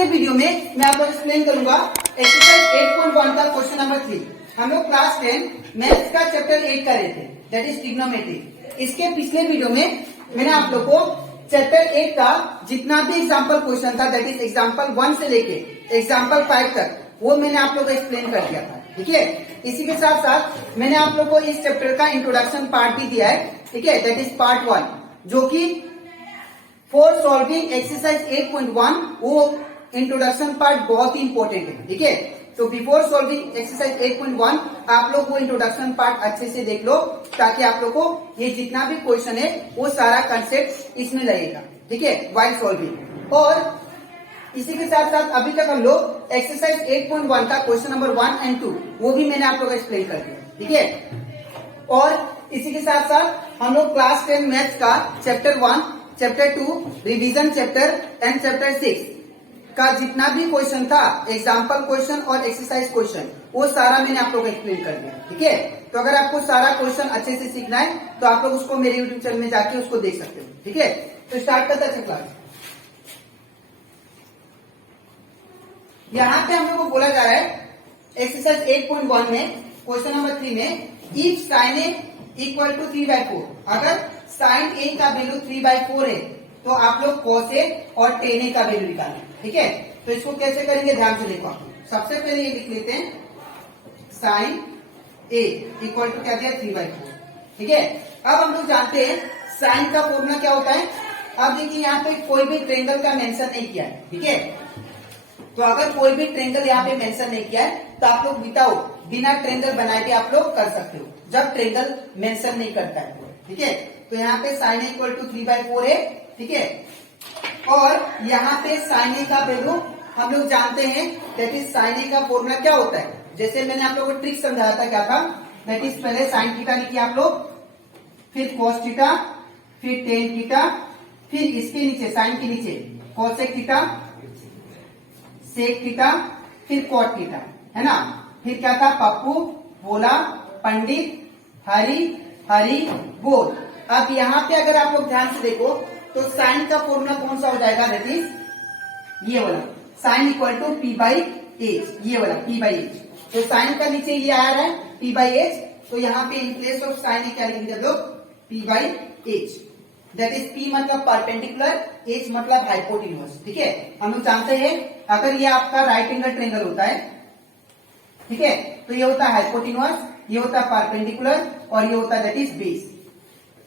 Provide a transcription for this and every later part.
के वीडियो में मैं आपको एक्सप्लेन करूंगा एक्सरसाइज 8.1 का क्वेश्चन नंबर 3। हम लोग क्लास 10 मैथ्स का चैप्टर 8 कर रहे थे, दैट इज ट्रिग्नोमेट्री। इसके पिछले वीडियो में मैंने आप लोग को चैप्टर 8 का जितना भी एग्जाम्पल क्वेश्चन था, दैट इज एग्जाम्पल 1 से लेके एग्जाम्पल 5 तक, वो मैंने आप लोग को एक्सप्लेन कर दिया था। ठीक है, इसी के साथ साथ मैंने आप लोग को इस चैप्टर का इंट्रोडक्शन पार्ट भी दिया है। ठीक है, दैट इज पार्ट 1, जो कि फॉर सॉल्विंग एक्सरसाइज 8.1, वो इंट्रोडक्शन पार्ट बहुत ही इंपॉर्टेंट है। ठीक है, तो बिफोर सॉल्विंग एक्सरसाइज 8.1 आप लोग वो इंट्रोडक्शन पार्ट अच्छे से देख लो, ताकि आप लोग को ये जितना भी क्वेश्चन है वो सारा कंसेप्ट इसमें लगेगा। ठीक है, वाइल सॉल्विंग। और इसी के साथ साथ अभी तक हम लोग एक्सरसाइज 8.1 का क्वेश्चन नंबर 1 एंड 2 वो भी मैंने आप लोग को एक्सप्लेन कर दिया। ठीक है, और इसी के साथ साथ हम लोग क्लास 10 मैथ्स का chapter 1, chapter 2, revision chapter and chapter 6 का जितना भी क्वेश्चन था, एग्जाम्पल क्वेश्चन और एक्सरसाइज क्वेश्चन, वो सारा मैंने आप लोग को एक्सप्लेन कर दिया। ठीक है, तो अगर आपको सारा क्वेश्चन अच्छे से सीखना है तो आप लोग उसको मेरे यूट्यूब चैनल में जाके उसको देख सकते हो। ठीक है, तो स्टार्ट करता है क्लास। यहाँ पे हम लोग को बोला जा रहा है एक्सरसाइज 8.1 में क्वेश्चन नंबर 3 में, if sine A equal to 3/4, अगर साइन ए का वैल्यू 3/4 है तो आप लोग कॉस ए और टेन ए का वैल्यू निकालें। ठीक है, तो इसको कैसे करेंगे ध्यान से देखो। सबसे पहले ये लिख लेते हैं, साइन ए इक्वल टू क्या दिया 3/4। ठीक है, अब हम लोग जानते हैं साइन का फॉर्मूला क्या होता है। अब देखिए यहाँ पे कोई भी ट्रेंगल का मेंशन नहीं किया है। ठीक है, तो अगर कोई भी ट्रेंगल यहाँ पे मेंशन नहीं किया है तो आप लोग बिना ट्रेंगल बनाए भी आप लोग कर सकते हो, जब ट्रेंगल मेंशन नहीं करता है। ठीक है, तो यहाँ पे साइन इक्वल टू 3/4 है। ठीक है, और यहाँ पे साइन ए का वैल्यू हम लोग जानते हैं, दैट इज साइन ए का फॉर्मूला क्या होता है। जैसे मैंने आप लोगों को ट्रिक समझाया था, क्या था, दैट इज पहले साइन थीटा लिखिए आप लोग, फिर कॉस थीटा, फिर टेन थीटा, फिर इसके नीचे साइन के नीचे कॉसेक थीटा, सेक थीटा, फिर कॉट थीटा, है ना। फिर क्या था, पप्पू, बोला, पंडित, हरी, हरी, बोल। अब यहाँ पे अगर आप लोग ध्यान से देखो तो साइन का फॉर्मूला कौन सा हो जाएगा, दैट इज ये वाला, साइन इक्वल टू p/h, ये वाला p/h। तो साइन का नीचे ये आ रहा है p/h, तो यहाँ पे इन प्लेस ऑफ साइन क्या लिखेंगे हम लोग, p/h। दैट इज p मतलब परपेंडिकुलर, h मतलब हाइपोटेन्यूज। ठीक है, हम लोग जानते हैं अगर ये आपका राइट एंगल ट्रेंगल होता है, ठीक है, तो ये होता है हाइपोटेन्यूज, ये होता है परपेंडिकुलर, और ये होता है दैट इज बेस।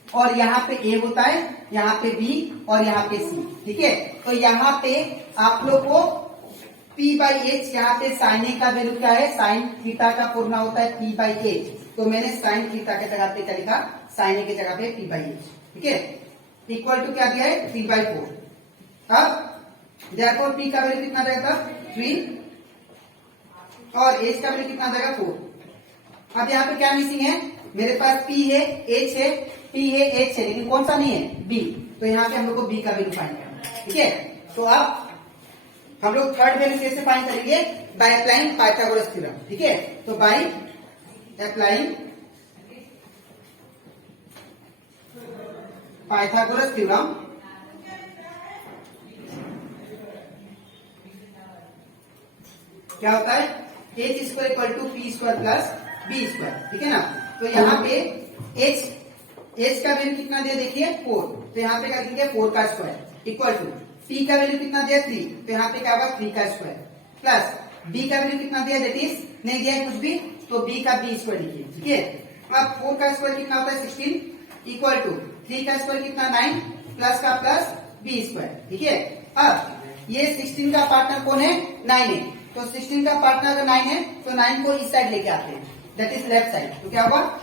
और यहाँ पे ए होता है, यहाँ पे बी, और यहाँ पे सी। ठीक है, तो यहाँ पे आप लोग को p/h, यहाँ पे साइन ए का वैल्यू क्या है, साइन थीटा का फॉर्मूला होता है p/h, तो मैंने साइन थीटा के जगह पे क्या लिखा, साइन ए के जगह पे p/h। ठीक है, इक्वल टू क्या दिया है 3/4। अब देखो p का वैल्यू कितना जाएगा 3, और h का वैल्यू कितना जाएगा 4। अब यहाँ पे क्या मिसिंग है, मेरे पास p है, h है, p है, h है, लेकिन कौन सा नहीं है, b। तो यहाँ पे हम लोग को b का वैल्यू फाइंड करना है। ठीक है, तो अब हम लोग थर्ड वैल्यू कैसे फाइंड करेंगे, बाय अप्लाइंग पाइथागोरस थ्योरम। ठीक है, तो बाय अप्लाइंग पाइथागोरस थ्योरम, क्या होता है, h square equal to p square plus b square. ठीक है ना, तो यहाँ पे h का वैल्यू कितना दिया देखिए 4, तो यहाँ पे क्या दिया 4 का स्क्वायर, इक्वल टू p का वैल्यू कितना दिया 3, तो यहाँ पे क्या होगा 3 का स्क्वायर, प्लस b का वैल्यू कितना दिया, दैट इज नहीं दिया है कुछ भी, तो b का b स्क्वायर लिखिए। ठीक है, अब 4 का स्क्वायर कितना होता है 16, इक्वल टू 3 का स्क्वायर कितना 9, प्लस का प्लस b स्क्वायर। ठीक है, अब ये 16 का पार्टनर कौन है, 9 है, तो 16 का पार्टनर अगर 9 है तो 9 को इस साइड लेके आते हैं, दैट इज लेफ्ट साइड। तो क्या होगा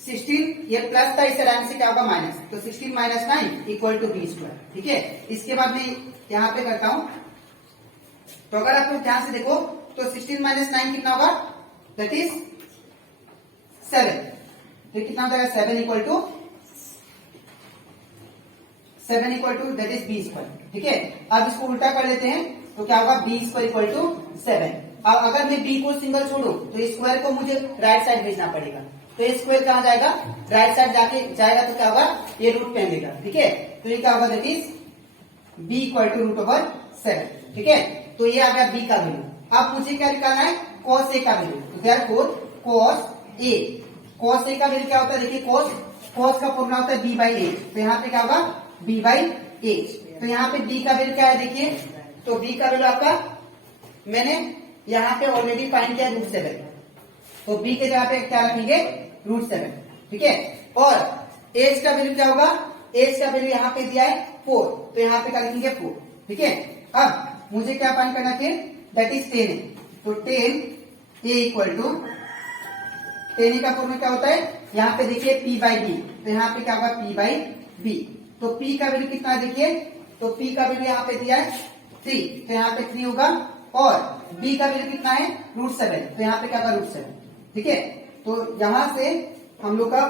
16, ये प्लस था, इसे लाइन से क्या होगा माइनस, तो 16 minus 9 equal to b square. ठीक है, इसके बाद मैं यहाँ पे करता हूं, तो अगर आप लोग ध्यान से देखो तो 16 माइनस 9 कितना होगा, दैट इज 7। तो कितना हो जाएगा 7 equal to that is b square. ठीक है, अब इसको उल्टा कर लेते हैं, तो क्या होगा b स्क्वायर इक्वल टू 7। अब अगर मैं b को सिंगल छोड़ू तो स्क्वायर को मुझे राइट साइड भेजना पड़ेगा, तो ये स्क्वायर कहाँ जाएगा, राइट साइड जाके जाएगा, तो क्या होगा ये रूट पे लेगा। ठीक है, तो ये क्या होगा that is b equal to √7। ठीक है, तो ये आ गया b का वैल्यू। अब मुझे क्या निकालना है, cos a का वैल्यू। तो देयरफॉर cos a का वैल्यू क्या होता है, देखिए cos का फॉर्मूला होता है b/h। तो यहाँ पे क्या होगा, b/h। तो यहाँ पे b का वैल्यू क्या है, देखिए तो b का वैल्यू आपका मैंने यहाँ पे ऑलरेडी फाइंड किया √7। तो b के जगह पे क्या रखेंगे, √7। ठीक है, और h का वैल्यू क्या होगा, h का वैल्यू यहाँ पे दिया है 4, तो यहाँ पे क्या लिखेंगे 4। ठीक है, अब मुझे क्या फाइंड करना है, दैट इज 10 है। तो 10 a इक्वल टू 10 का फॉर्मूला क्या होता है, यहाँ पे देखिए p/b। तो यहाँ पे क्या होगा p/b। तो p का वैल्यू कितना है, देखिए तो p का वैल्यू यहाँ पे दिया है 3, तो यहाँ पे 3 होगा। और b का वैल्यू कितना है, √7। तो यहाँ पे क्या होगा √7। ठीक है, तो यहां से हम लोग का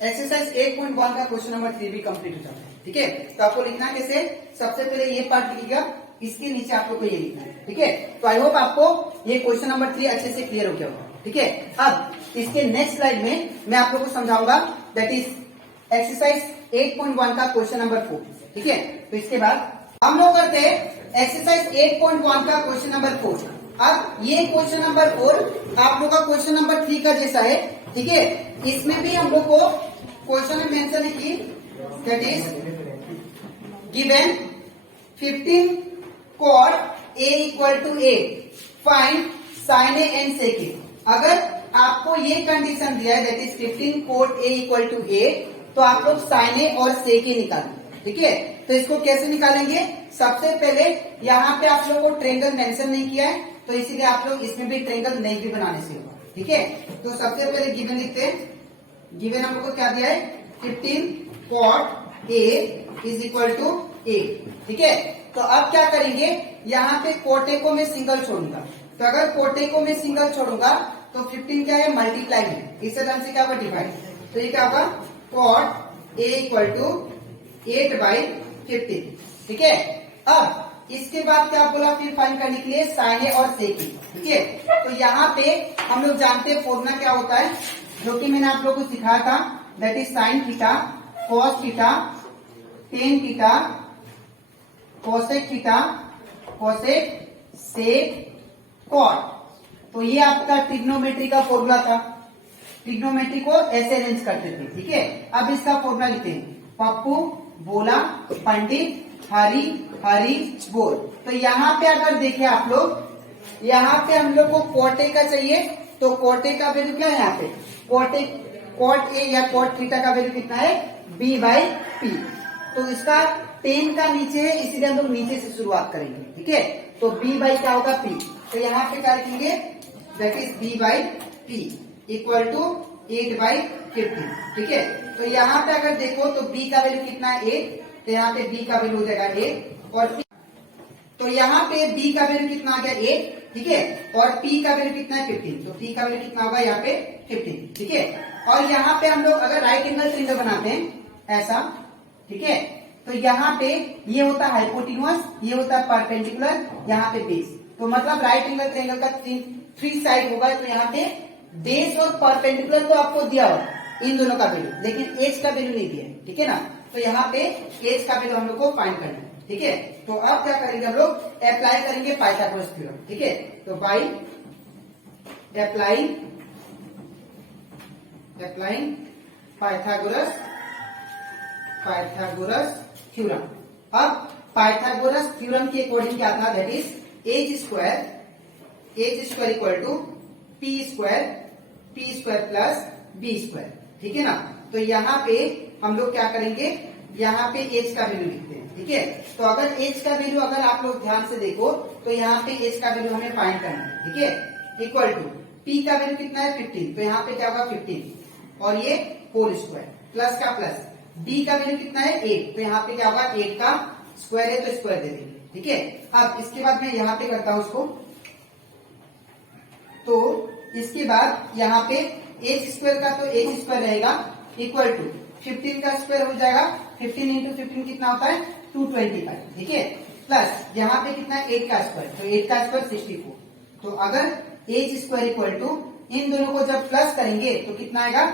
एक्सरसाइज 8.1 का क्वेश्चन नंबर 3 भी कंप्लीट हो जाता है। ठीक है, तो आपको लिखना कैसे, सबसे पहले ये पार्ट लिखिएगा, इसके नीचे आप लोग को ये लिखना है। ठीक है, तो आई होप आपको ये क्वेश्चन नंबर 3 अच्छे से क्लियर हो गया होगा। ठीक है, अब इसके नेक्स्ट स्लाइड में मैं आप लोग को समझाऊंगा, दैट इज एक्सरसाइज 8.1 का क्वेश्चन नंबर 4। ठीक है, तो इसके बाद हम लोग करते हैं एक्सरसाइज 8.1 का क्वेश्चन नंबर 4। अब ये क्वेश्चन नंबर 4 आप लोग का क्वेश्चन नंबर 3 का जैसा है। ठीक है, इसमें भी हम लोग को क्वेश्चन में मेंशन है कि that is given 15 cot a equal to 8, find sin a and sec a। अगर आपको ये कंडीशन दिया है, that is 15 cot a equal to 8, तो आप लोग sin a और sec a निकालें। ठीक है, तो इसको कैसे निकालेंगे, सबसे पहले यहाँ पे आप लोगों को ट्रेंगल मेंशन नहीं किया है, तो इसीलिए आप लोग इसमें भी ट्रेंगल नहीं भी बनाने से होगा। ठीक है, तो सबसे पहले गिवन लिखते हैं। गिवन हम लोग को क्या दिया है, 15 cot a is equal to 8। ठीक है, तो अब क्या करेंगे, यहाँ पे cot a को मैं सिंगल छोड़ूंगा। तो अगर cot a को मैं सिंगल छोड़ूंगा तो 15 क्या है, मल्टीप्लाई है, इससे टर्म से क्या होगा, डिवाइड। तो ये क्या होगा, cot a इक्वल टू 8/15। ठीक है, अब इसके बाद क्या बोला, फिर फाइंड करने के लिए sin a और sec a। ठीक है, तो यहाँ पे हम लोग जानते हैं फॉर्मूला क्या होता है, जो कि मैंने आप लोग को सिखाया था, that is sin theta cos theta tan theta cosec theta cosec sec cot। तो ये आपका ट्रिग्नोमेट्री का फॉर्मूला था, ट्रिग्नोमेट्री को ऐसे अरेंज करते थे। ठीक है, अब इसका फॉर्मूला लिखते हैं, पप्पू बोला पंडित हरी हरी बोल। तो यहाँ पे अगर देखें आप लोग, यहाँ पे हम लोग को cot a का चाहिए, तो cot a का वैल्यू क्या है, यहाँ पे cot a या cot थीटा का वैल्यू कितना है, b/p। तो इसका 10 का नीचे है, इसीलिए हम लोग नीचे से शुरुआत करेंगे। ठीक है, तो b/ क्या होगा, p। तो यहाँ पे क्या लिखेंगे, that is b/p equal to 8/15। ठीक है, तो यहाँ पे अगर देखो तो b का वैल्यू कितना है, 8, तो यहाँ पे b का वैल्यू हो जाएगा 8, और p, तो यहाँ पे b का वैल्यू कितना आ गया, 8। ठीक है, और p का वैल्यू कितना है, 15। तो p का वैल्यू कितना होगा, यहाँ पे 15। ठीक है, और यहाँ पे हम लोग अगर राइट एंगल ट्रायंगल बनाते हैं ऐसा, ठीक है, तो यहाँ पे ये होता है हाइपोटेन्यूज, ये होता है परपेंडिकुलर, यहाँ पे बेस। तो मतलब राइट एंगल ट्रायंगल का 3 साइड होगा, तो यहाँ पे बेस और परपेंडिकुलर तो आपको दिया होगा इन दोनों का वैल्यू, लेकिन एज का वैल्यू नहीं दिया है। ठीक है ना, तो यहाँ पे एज का वैल्यू हम लोग को फाइंड करना है। ठीक है, तो अब क्या करेंगे, हम लोग अप्लाई करेंगे पाइथागोरस थ्योरम। ठीक है, तो बाय अप्लाइंग पाइथागोरस थ्योरम। अब पाइथागोरस थ्योरम के अकॉर्डिंग क्या था, that is H square equal to P square plus B square. ठीक है ना, तो यहाँ पे हम लोग क्या करेंगे, यहाँ पे एच का वैल्यू लिखते हैं। ठीक है, तो अगर एच का वैल्यू अगर आप लोग ध्यान से देखो तो यहाँ पे एच का वैल्यू हमें फाइंड करना है। ठीक है, इक्वल टू पी का वैल्यू कितना है, 15, तो यहाँ पे क्या होगा 15, और ये होल स्क्वायर प्लस का प्लस, डी का वैल्यू कितना है 8, तो यहाँ पे क्या होगा 8 का स्क्वायर है, तो स्क्वायर दे देंगे। ठीक है, अब इसके बाद मैं यहाँ पे करता हूँ उसको, तो इसके बाद यहाँ पे एच स्क्वायर का तो एच स्क्वायर रहेगा इक्वल टू 15 का स्क्वायर हो जाएगा, 15 इंटू 15 कितना होता है 225। ठीक है, प्लस यहाँ पे कितना है 8 का स्क्वायर, तो 8 का स्क्वायर 64। तो अगर एच स्क्वायर इक्वल टू इन दोनों को जब प्लस करेंगे तो कितना आएगा,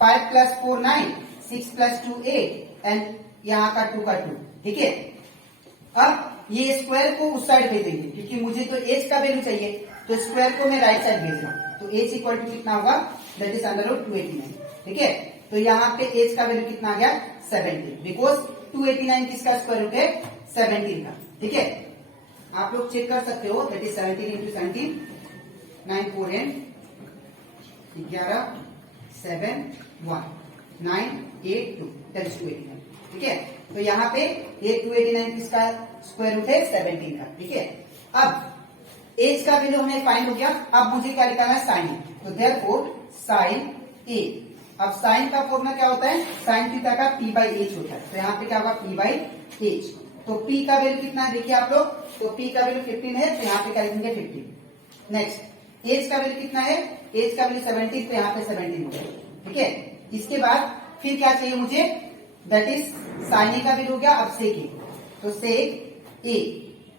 5 + 4 9, 6 + 2 8, एंड यहाँ का 2 का 2। ठीक है, अब ये स्क्वायर को उस साइड भेजेंगे क्योंकि मुझे तो एच का वैल्यू चाहिए, तो स्क्वायर को मैं राइट साइड भेज रहा हूं। तो एच इक्वल टू कितना होगा, दैट इज अंडर रूट 289। ठीक है, तो यहाँ पे एच का वैल्यू कितना आ गया 17, बिकॉज 289 किसका स्क्वायर रूट है 17 का। ठीक है, आप लोग चेक कर सकते हो, that is 17 into 17, 9 4 and 11 7 1 9 8 2, that is 289। ठीक है, तो यहाँ पे ये 289 किसका स्क्वायर रूट है 17 का। ठीक है, अब एज का वैल्यू हमें फाइंड हो गया। अब मुझे क्या निकालना है, साइन ए। तो देयरफॉर साइन ए, अब साइन का फॉर्मूला क्या होता है, साइन थीटा का p बाई एच होता है। तो यहाँ पे क्या होगा p बाई एच। तो p का वैल्यू कितना है देखिए आप लोग, तो p का वैल्यू 15 है, तो यहाँ पे क्या लिखेंगे 15। नेक्स्ट एज का वैल्यू कितना है, एज का वैल्यू 17, तो यहाँ पे 17 हो गया। ठीक है, इसके बाद फिर क्या चाहिए मुझे, दैट इज साइन ए का वैल्यू हो गया। अब सेक ए, तो सेक ए,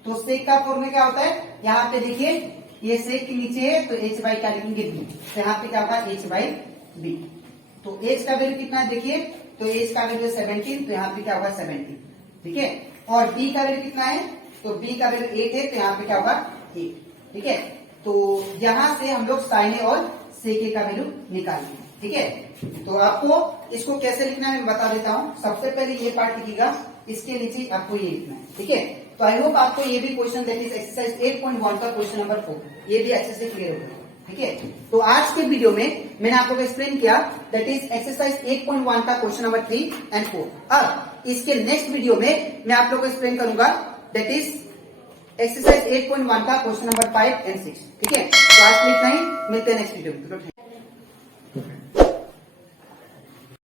तो सेक का फॉर्मूला क्या होता है, यहाँ पे देखिए ये सेक के नीचे है, तो एच बाई क्या लिखेंगे बी, तो यहाँ पे क्या होगा एच बाई बी। तो एच का वैल्यू कितना है देखिए, तो एच का वैल्यू 17, तो यहाँ पे क्या होगा 17। ठीक है, और बी का वैल्यू कितना है, तो बी का वैल्यू 8 है, तो यहाँ पे क्या होगा 8। ठीक है, तो यहां से हम लोग साइन ए और सेक ए का वैल्यू निकालेंगे। ठीक है, तो आपको इसको कैसे लिखना है मैं बता देता हूं। सबसे पहले ये पार्ट लिखिएगा, इसके नीचे आपको ये लिखना है। ठीक है, तो आई होप आपको ये भी क्वेश्चन दैट इज एक्सरसाइज 8.1 का क्वेश्चन नंबर 4 ये भी अच्छे से क्लियर हो गया। ठीक है, तो आज के वीडियो में मैंने आप लोग को एक्सप्लेन किया दैट इज एक्सरसाइज 8.1 का क्वेश्चन नंबर 3 एंड 4। अब इसके नेक्स्ट वीडियो में मैं आप लोग को एक्सप्लेन करूंगा दैट इज एक्सरसाइज 8.1 का क्वेश्चन नंबर 5 एंड 6। ठीक है, तो आज के लिए इतना ही, मिलते हैं नेक्स्ट वीडियो में।